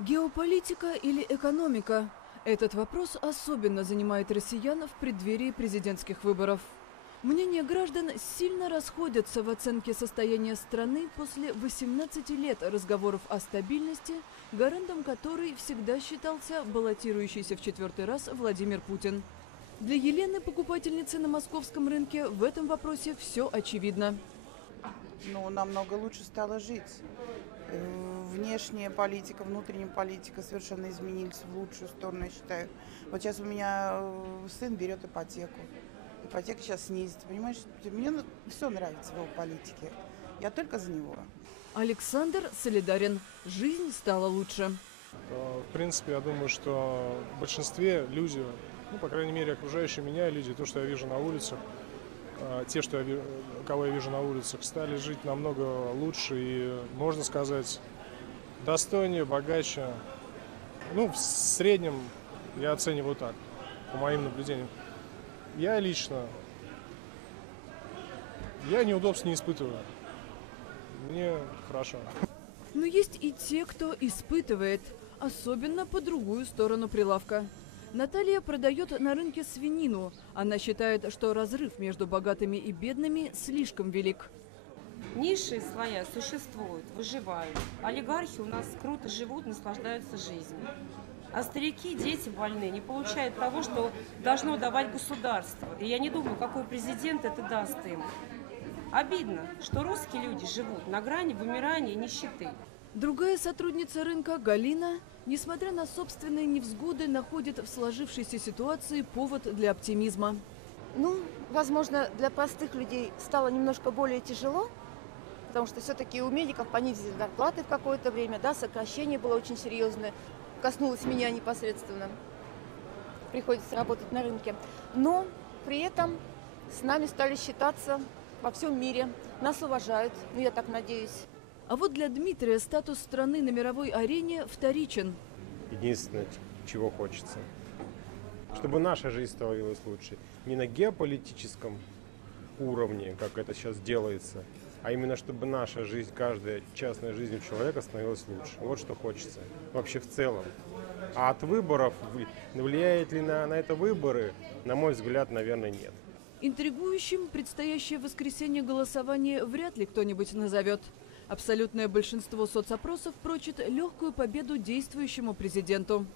Геополитика или экономика? Этот вопрос особенно занимает россиян в преддверии президентских выборов. Мнения граждан сильно расходятся в оценке состояния страны после 18 лет разговоров о стабильности, гарантом которой всегда считался баллотирующийся в 4-й раз Владимир Путин. Для Елены, покупательницы на московском рынке, в этом вопросе все очевидно. Намного лучше стало жить. Внешняя политика, внутренняя политика совершенно изменились в лучшую сторону, я считаю. Вот сейчас у меня сын берет ипотеку. Ипотека сейчас снизится, понимаешь? Мне все нравится в его политике. Я только за него. Александр солидарен. Жизнь стала лучше. В принципе, я думаю, что в большинстве люди, по крайней мере, окружающие меня люди, то, что я вижу на улицах, кого я вижу на улицах, стали жить намного лучше и, можно сказать, достойнее, богаче. В среднем я оцениваю так, по моим наблюдениям. Я лично, неудобств не испытываю. Мне хорошо. Но есть и те, кто испытывает, особенно по другую сторону прилавка. Наталья продает на рынке свинину. Она считает, что разрыв между богатыми и бедными слишком велик. Низшие слоя существуют, выживают. Олигархи у нас круто живут, наслаждаются жизнью. А старики, дети больные не получают того, что должно давать государство. И я не думаю, какой президент это даст им. Обидно, что русские люди живут на грани вымирания и нищеты. Другая сотрудница рынка, Галина, несмотря на собственные невзгоды, находит в сложившейся ситуации повод для оптимизма. Возможно, для простых людей стало немножко более тяжело, потому что все-таки у медиков понизили зарплаты в какое-то время, сокращение было очень серьезное, коснулось меня непосредственно. Приходится работать на рынке. Но при этом с нами стали считаться во всем мире, нас уважают, я так надеюсь. А вот для Дмитрия статус страны на мировой арене вторичен. Единственное, чего хочется, чтобы наша жизнь становилась лучше. Не на геополитическом уровне, как это сейчас делается, а именно чтобы наша жизнь, каждая частная жизнь у человека становилась лучше. Вот что хочется вообще в целом. А от выборов, влияет ли на это выборы, на мой взгляд, наверное, нет. Интригующим предстоящее воскресенье голосование вряд ли кто-нибудь назовет. Абсолютное большинство соцопросов прочит легкую победу действующему президенту.